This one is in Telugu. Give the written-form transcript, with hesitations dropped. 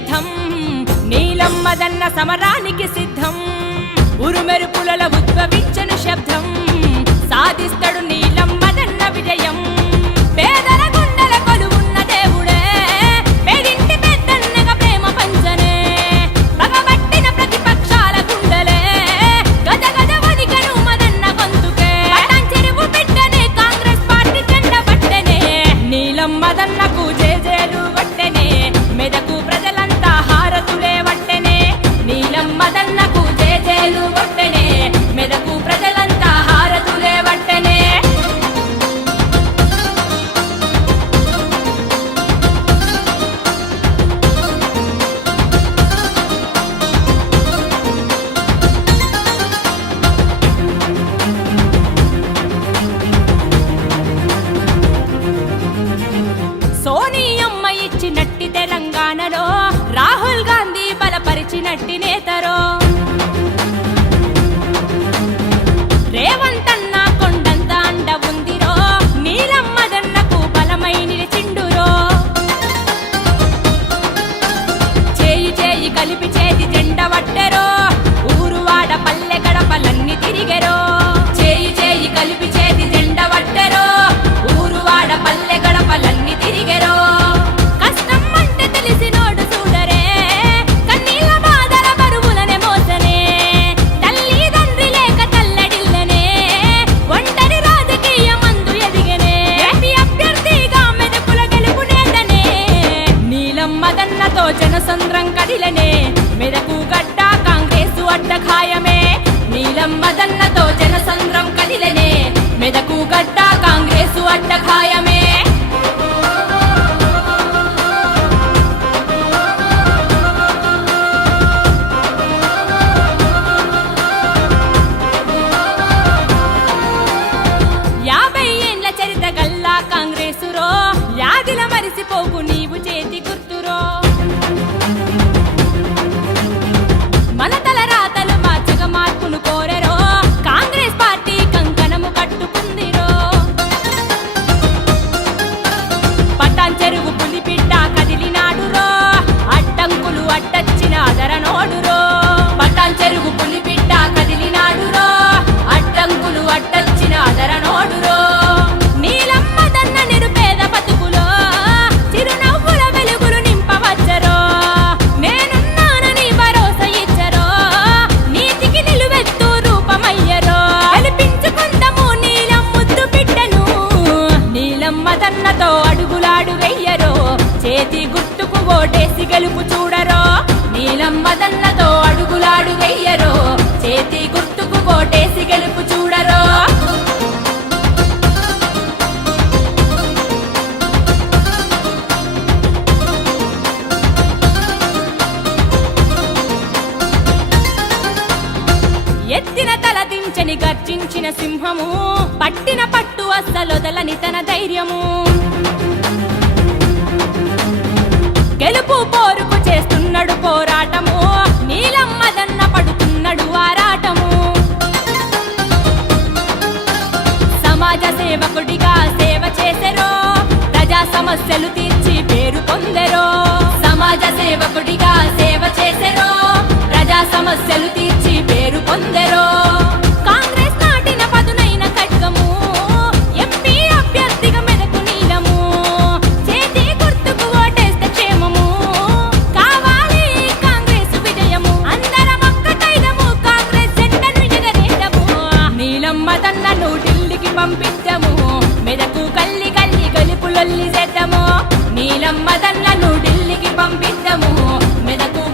యుద్ధం నీలమ్మదన్న సమరానికి సిద్ధం ఉరుమెరుపులలో ఉద్భవించను శబ్దం సాధిస్తాడు నీలమ్మదన్న విజయం పేదల గుండెల కొలువున్న దేవుడే పేదింటి పెద్దన్నగా ప్రేమ పంచనే పగబట్టిన ప్రతిపక్షాల గుండెలే గజ గజ వణికెను మదన్న గొంతుకే పటాన్ చెరువు బిడ్డనే కాంగ్రెస్ పార్టీ జెండ పట్టెనే నీలమ్మదన్నకు జేజేలు కొట్టెనే మెదకు ప్రజలంతా హారతులే వట్టెనే నీలమ్మదన్నకు జేజేలు కొట్టెనే మెదకు ప్రజలంతా హారతులే వట్టెనే సోనియమ్మ ఇచ్చినట్టి తెలంగాణలో రాహుల్ గాంధీ బలపరిచినట్టి నేతరో రేవంత్ అన్న కొండంత అండ ఉందిరో నీలమ్మదన్నకు బలమై నిలిచిండురో చేయి చేయి కలిపి చేతి జెండ వట్టెరో ఊరువాడ పల్లె గడపలన్నీ తిరిగెరో చేయి చేయి కలిపి చేతి జెండ వట్టెరో ఊరువాడ పల్లె గడపలన్నీ తిరిగెరో కష్టం అంటే తెలిసినోడు చూడరే కన్నీళ్ళ బాధల బరువులనే మోసనే తల్లిదండ్రి లేక తల్లడిల్లనే ఒంటరి రాజకీయ మందు ఎదిగనే ఎంపీ అభ్యర్థిగా మెదకుల గెలుపు నేతనే నీలమ్మదన్నతో జనసంద్రం కదిలనే మెదకు గడ్డ కాంగ్రెసు అడ్డ ఖాయమే నీలమ్మదన్నతో జనసంద్రం కదిలనే మెదకు గడ్డ కాంగ్రెసు అడ్డ ఖాయమే యాభై ఏండ్ల చరిత గల్లా కాంగ్రెసురో యాదిల మరిసిపోకు నీవు చేతి గుర్తురో మన తల రాతలు మార్చక మార్పును కోరెరో కాంగ్రెస్ పార్టీ కంకణము కట్టుకుందిరో పటాన్ చెరువు పులిపిట్ట కదిలినాడురో అడ్డంకులు అడ్డచ్చిన అదరనోడురో పటాన్ చెరువు పులిపిట్ట కదిలినాడురో అడ్డంకులు అడ్డచ్చిన అదరనోడురో నీలమ్మదన్న నిరుపేద బతుకులో చిరునవ్వుల వెలుగులు నింపవచ్చరో నేనున్నానని భరోసా ఇచ్చరో నీతికి నిలువెత్తు రూపమయ్యరో అనిపించుకుందాము నీలం ముద్దు బిడ్డను నీలమ్మదన్నతో అడుగులాడు వెయ్యరో చేతి గుర్తుకు ఓటేసి గెలుపు చూడరో నీలమ్మదన్నతో అడుగులాడు వెయ్యరో చేతి గుర్తుకు ఓటేసి గెలుపు చూడరో ఎత్తిన తల దించని గర్జించిన సింహము పట్టిన పట్టు అస్సలొదలని తన ధైర్యము గెలుపు పోరుకు చేస్తున్నాడు పోరాటము నీలమ్మదన్న పడుతున్నాడు ఆరాటము సమాజ సేవకుడిగా సేవ చేసెరో ప్రజా సమస్యలు తీర్చి పేరు పొందెరో సమాజ సేవకుడిగా సేవ చేసెరో ప్రజా సమస్యలు తీర్చి పేరు పొందెరో కాంగ్రెస్ నాటిన పదునైన ఖడ్గము ఎంపీ అభ్యర్థిగా మెదకు నీలము చేతి గుర్తుకు ఓటేస్తే క్షేమము కావాలి కాంగ్రెస్ విజయము అందరం ఒక్కటైదము కాంగ్రెస్ జెండను ఎగరేద్దాము నీలమ్మదన్నను ఢిల్లీకి పంపిద్దాము మెదకు కల్లి కల్లి గెలుపులొల్లి చేద్దాము నీలమ్మదన్నను ఢిల్లీకి పంపిద్దాము మెదకు